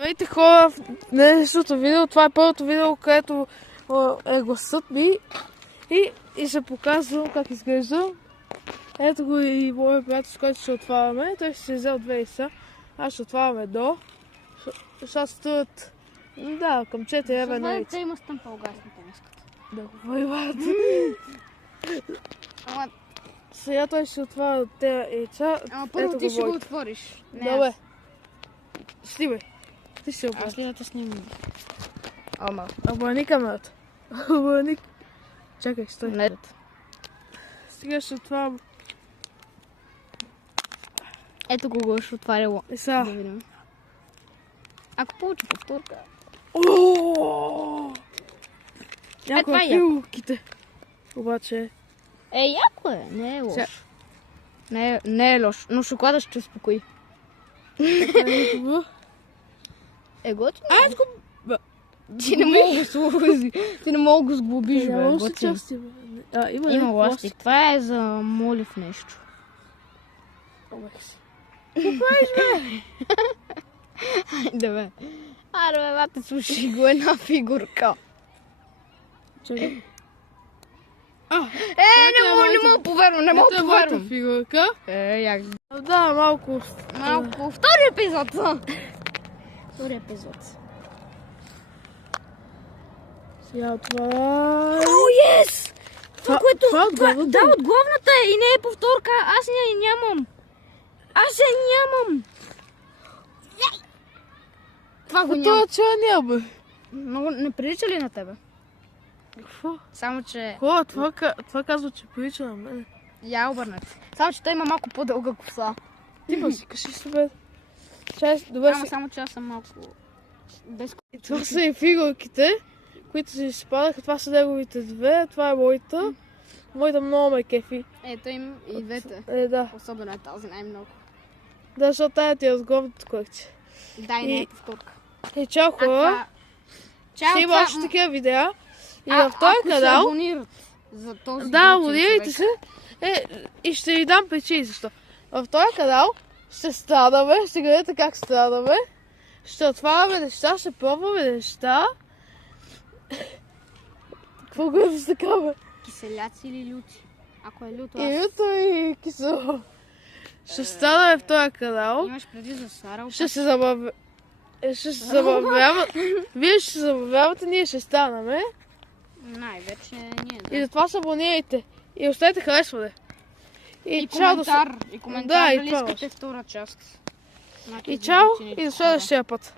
Здравейте хора, в днешното видео, това е първото видео, където е гласът ми и ще показвам как изглежда. Ето го и моят приятел, с който ще отваряме. Той ще се взе от 2 яйца. Аз ще отваряме до. Ще струват, да, към 4 евро на яйца. Те има стъмпа угасната ниската. Да го воюват. Сега той ще отваря тези яйца. Ама първо ти ще го отвориш. Добре. Снимай. Ти ще опази. Аз ли да те снимам? Обърни камерата. Обърни. Чакай, стой. Не. Сега ще отварям. Ето го ще отваряло. И сега. Да видим. Ако получи повторка. Някои това е филките. Обаче. Яко е. Не е лошо. Не е лошо, но шоколада ще успокои. Готино. Аз го... Ти не мога да слузи. Ти не мога да сглобиш, бе. Няма Готино. части, бе. Има ластик. Това е за молив нещо. Хайде, бе. Аре, бе, бате, слушай го една фигурка. Чакай. Не мога повярвам, не мога Ето е моята повярвам. фигурка. Як. Да, малко. Малко. Втори епизод. Втори епизод. Сега това... О, ес! Това, което... отглавната? Да, от главната и не е повторка. Аз я нямам. Това го няма. Това черния, бе. Много не прилича ли на тебе? Какво? Само, че... Хора, това казва, че прилича на мен. Я обърнете. Само, че той има малко по-дълга коса. Ти ма си кажи с бе. Добре Ама си. само, че аз съм малко... без Това са и фигурките, които се изпадаха. Това са неговите две. Това е моята. Моята много ме кефи. Ето им и двете. Да. Особено е тази най-много. Да, защото тая ти е разговната колекция. Дай, не е повторка. Чао хора. Ще има още такива видеа. И във този канал... За този Да, абонирайте се. И ще ви дам причини защо. В този канал ще страдаме, ще гледате как страдаме. Ще отваряме неща, ще пробваме неща. Какво гледаш така, бе? Киселяци или люти? Ако е люто, И люто и кисело. Ще страдаме в този канал. имаш преди за Сара. Ще се забавляваме. Вие ще се забавлявате, ние ще станаме. Най-вече ние. И затова се абонирайте. И оставете харесване. И чао до коментар. И коментар дали искате втора част. И чао и до следващия път.